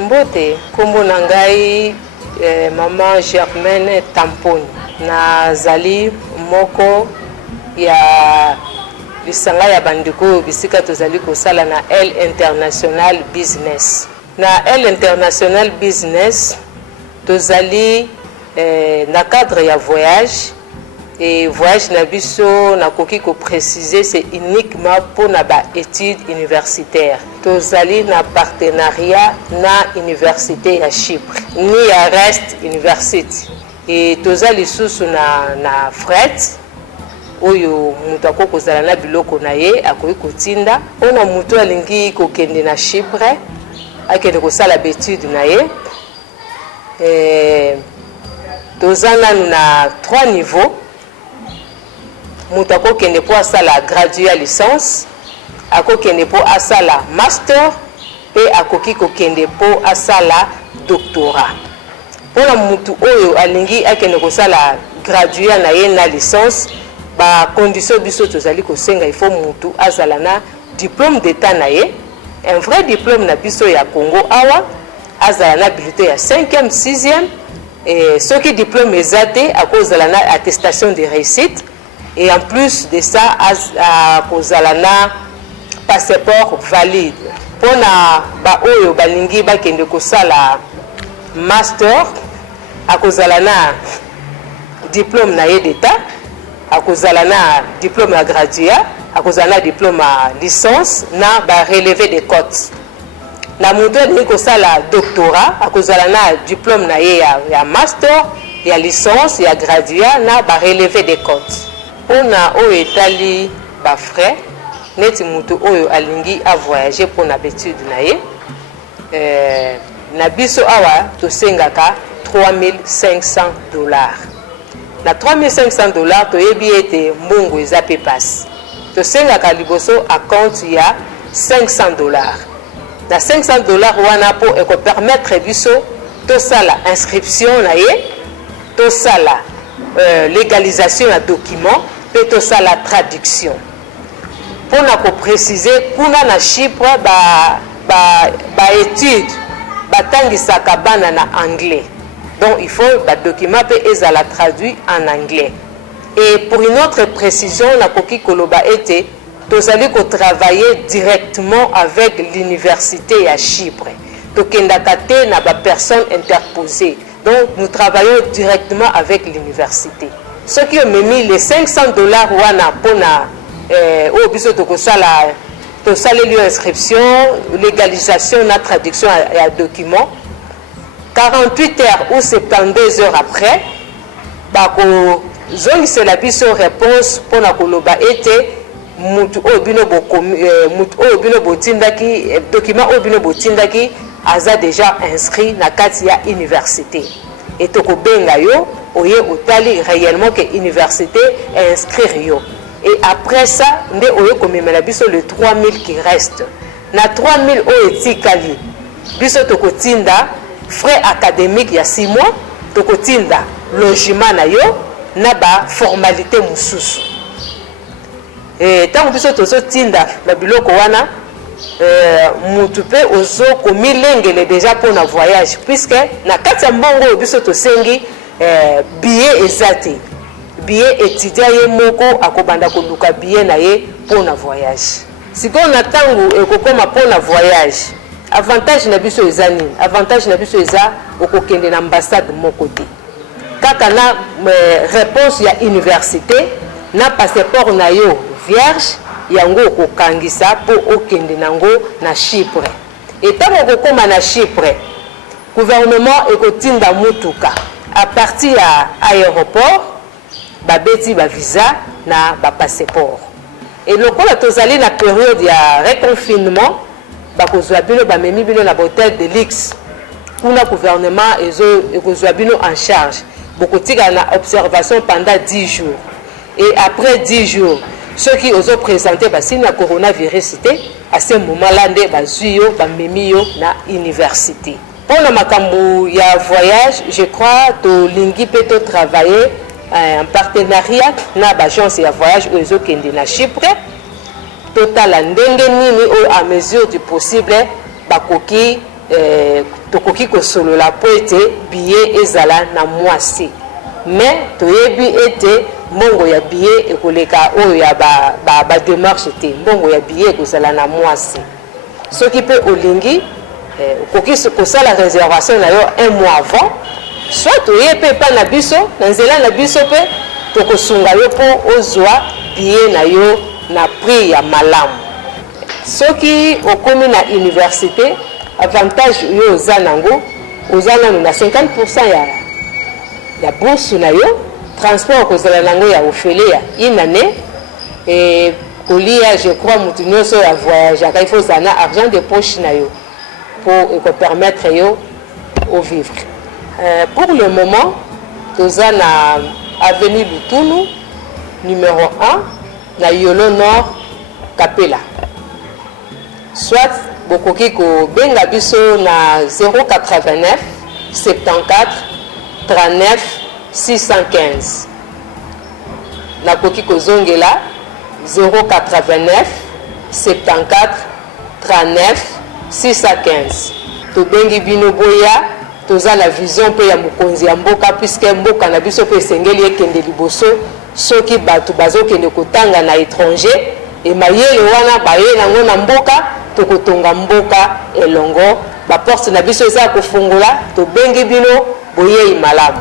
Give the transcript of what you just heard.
Mbote, kombo na ngai Maman Germaine Tamponi. Nazali moko ya lisanga ya bandeko bisika tozali kosala na L International Business. Na L International Business tozali na cadre ya voyage. Et voyage na biso na koki ko préciser c'est uniquement pour na ba études universitaires. Tozali na partenariat na université ya Chypre ni ya Rest University. Et tozali susu na fret oyo mutu akokozala na biloko na ye akoki kotinda ona mutu alingi kokende na Chypre akende kosala étude na ye. Tozana na 3 niveaux. Mutako kende po asala gradué à licence, ako kende po asala master, et akoki ko kende po asala doctorat. Pona mutu oyo alingi akende ko sala gradué na ye na licence, ba condition biso tozali ko senga il faut mutu azala na diplôme d'état na ye, un vrai diplôme na biso ya Congo awa, azala na bulletin ya 5e, 6e, et ce qui diplôme ezate akozala na attestation de réussite. Et en plus de ça, à kozalana passeport valide. Pour na ba oyo balingi ba kende kosala master, à kozalana diplôme na ye d'état, à kozalana diplôme à gradué, à kozalana diplôme à licence, na ba relevé des cotes. Na mutu ni kosala doctorat, à kozalana diplôme na ye ya master, ya licence, ya gradué, na ba relevé des cotes. Pona oyo etali ba frais neti mutu oyo alingi a voyager pour na étude na ye na biso awa to sengaka $3,500. Na $3,500 to yebi ete mbongo eza pe passe. To sengaka liboso a compte ya $500. Na $500 wana po eko permettre biso to sala inscription na ye, to sala légalisation ya document, peut ça la traduction. Pour nous préciser, kuna na Chypre ba étude batangi sakabana na anglais. Donc il faut ba document peut la traduit en anglais. Et pour une autre précision, na koki koloba été tozali ko travailler directement avec l'université à Chypre. Tokendaka te na ba personne interposée. Donc nous travaillons directement avec l'université. Ce qui ont mis les $500 wana pona au biso to sala l'inscription, légalisation, la traduction à document. 48 heures ou 72 heures après, bako zoni c'est la biso réponse pona koloba été mutu obino botindaki document obino botindaki aza déjà inscrit na kati ya université. Et toko benga yo oye otali réellement que université inscrire yo. Et après ça, nde oye komemela biso le 3000 qui reste. Na 3000 oye tikali. Biso toko tinda frais académiques ya 6 mois, toko tinda logement na yo na ba formalité mususu. Et tant biso tozo tinda ba biloko wana mutu pe ozo komilengele déjà pour na voyage puisque na kati ya mbongo biso tosengi billet ezate billet étudiant ye moko akobanda koluka billet na ye pour na voyage. Siko na tangu ekokoma pour na voyage avantage na biso ezani avantage na biso eza okokende na ambassade moko te kaka na réponse ya université na passeport na yo vierge yango kokangisa po okende nango na Chypre. Et tango kokoma na Chypre, gouvernement ekotinda mutuka à partir à aéroport babeti ba visa na ba passeport. Et lokola tozali na période ya reconfinement bakozwa bino ba memi bino na hôtel de luxe. Kuna gouvernement ekozwa bino en charge. Bokotika na observation pendant 10 jours. Et après 10 jours ceux qui osent présenter signe la coronavirus, à ce moment-là, ils ont mis na université. Pour le makambu ya voyage, je crois que l'Ingi peut travailler en partenariat avec l'agence de voyage où ils ont na Chypre. Total ndenge nini à mesure du possible bakoki tokoki kosolola po ete billet ezala na mwasi. Mais toyebi ete mbongo ya billet ekoleka oyo ya ba démarche te. Mbongo ya billet ekozala na mwasi. Soki pe olingi koki kosala réservation na yo un mois avant, soit toyebi pa na biso na nzela na biso pe tokosunga yo po ozwa billet na yo na prix ya malamu. Soki okomi na université, avantage yo oza nango, oza nanu na 50% ya bourse na yo, transport kozala nango ya ofele ya une année, et kolia, je crois, mutu nyonso ya voyage, il faut zana argent de poche na yo pour permettre yo au vivre. Pour le moment, toza na avenue Lutunu, numéro 1, na Yolo Nord, Kapela. Soit bokoki ko benga biso na 089 74 39 615. Na koki ko zongela 089 74 39 615. To bengi bino boya toza la vision pe ya mokonzi ya mboka, puisque mboka na biso pe sengeli ekende liboso soki bato bazokende kotanga na étranger e mayele wana baye nango na mboka tokotonga mboka elongo ba porte na biso eza kofungola to bengi bino boye malamu.